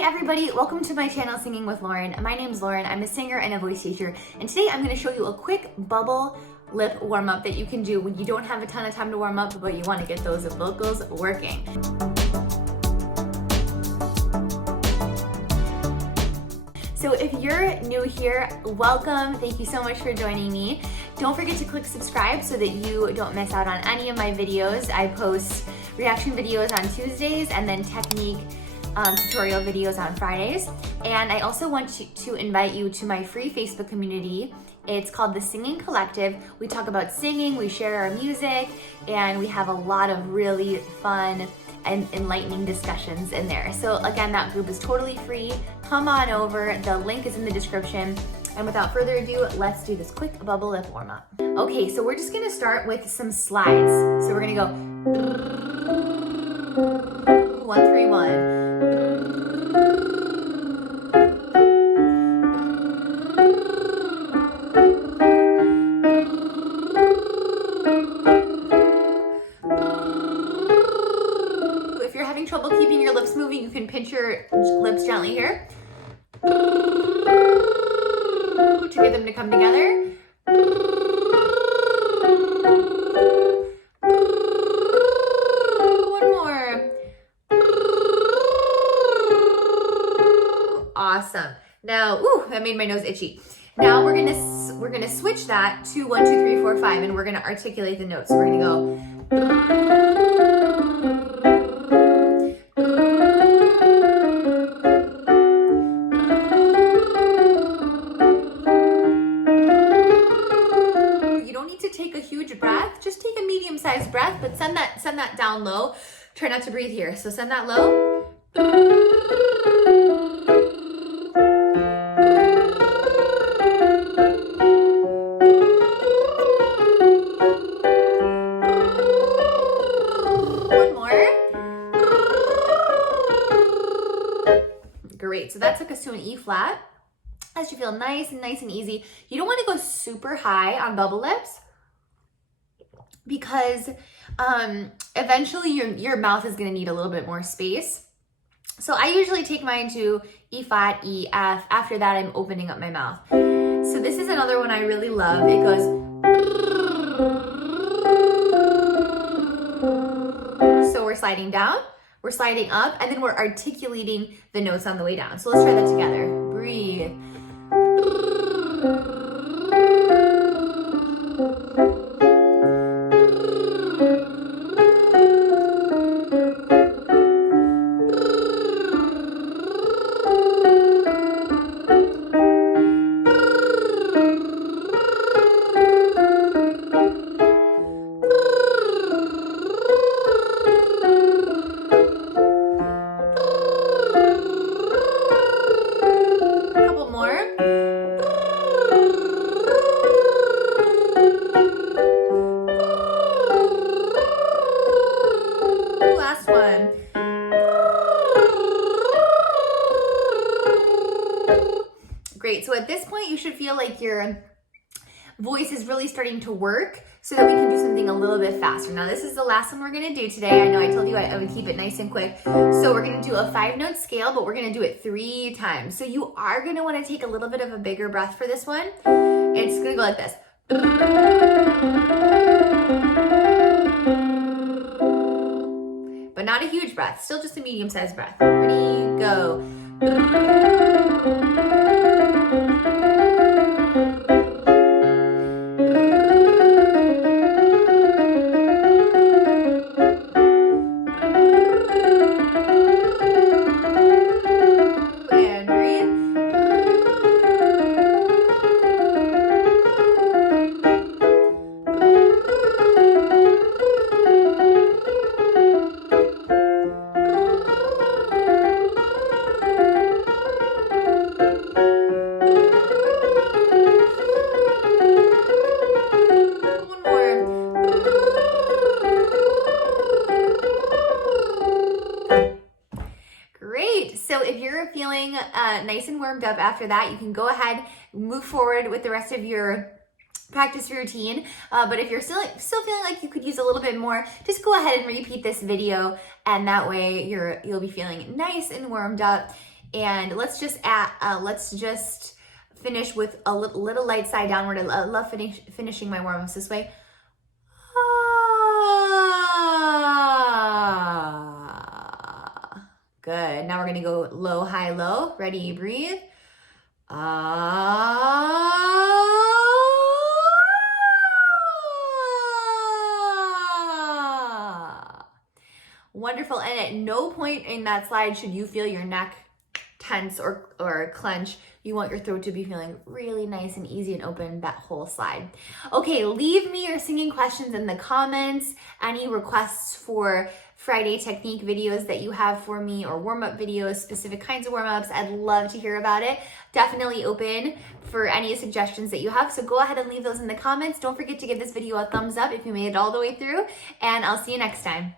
Hey everybody, welcome to my channel Singing with Lauren. My name's Lauren, I'm a singer and a voice teacher, and today I'm going to show you a quick bubble lip warm-up that you can do when you don't have a ton of time to warm up, but you want to get those vocals working. So if you're new here, welcome. Thank you so much for joining me. Don't forget to click subscribe so that you don't miss out on any of my videos. I post reaction videos on Tuesdays and then technique tutorial videos on Fridays. And I also want to invite you to my free Facebook community. It's called The Singing Collective. We talk about singing, we share our music, and we have a lot of really fun and enlightening discussions in there. So again, that group is totally free. Come on over, the link is in the description. And without further ado, let's do this quick bubble lip warm up. Okay, so we're just gonna start with some slides. So we're gonna go 1, 3, 1. If you're having trouble keeping your lips moving, you can pinch your lips gently here to get them to come together. One more. Awesome. Now, ooh, that made my nose itchy. Now we're gonna switch that to 1, 2, 3, 4, 5, and we're gonna articulate the notes. So we're gonna go. Take a huge breath, just take a medium-sized breath, but send that down low. Try not to breathe here. So send that low. One more. Great. So that took us to an E flat. That should feel nice and easy. You don't want to go super high on bubble lips, because eventually your mouth is going to need a little bit more space. So I usually take mine to E flat, E, F. After that, I'm opening up my mouth. So this is another one I really love. It goes. So we're sliding down, we're sliding up, and then we're articulating the notes on the way down. So let's try that together. Breathe. Great. So at this point, you should feel like your voice is really starting to work so that we can do something a little bit faster. Now, this is the last one we're going to do today. I know I told you I would keep it nice and quick. So we're going to do a 5-note scale, but we're going to do it 3 times. So you are going to want to take a little bit of a bigger breath for this one. It's going to go like this. But not a huge breath, still just a medium-sized breath. Ready, go. So if you're feeling nice and warmed up after that, you can go ahead, move forward with the rest of your practice routine. But if you're still feeling like you could use a little bit more, just go ahead and repeat this video, and that way you'll be feeling nice and warmed up. And let's just finish with a little light side downward. I love finishing my warm-ups this way. Ah. Good. Now we're gonna go low, high, low. Ready, breathe. Ah. Wonderful. And at no point in that slide should you feel your neck tense or clench. You want your throat to be feeling really nice and easy and open that whole slide. Okay, leave me your singing questions in the comments, any requests for Friday technique videos that you have for me, or warm-up videos, specific kinds of warm-ups. I'd love to hear about it. Definitely open for any suggestions that you have. So go ahead and leave those in the comments. Don't forget to give this video a thumbs up if you made it all the way through, and I'll see you next time.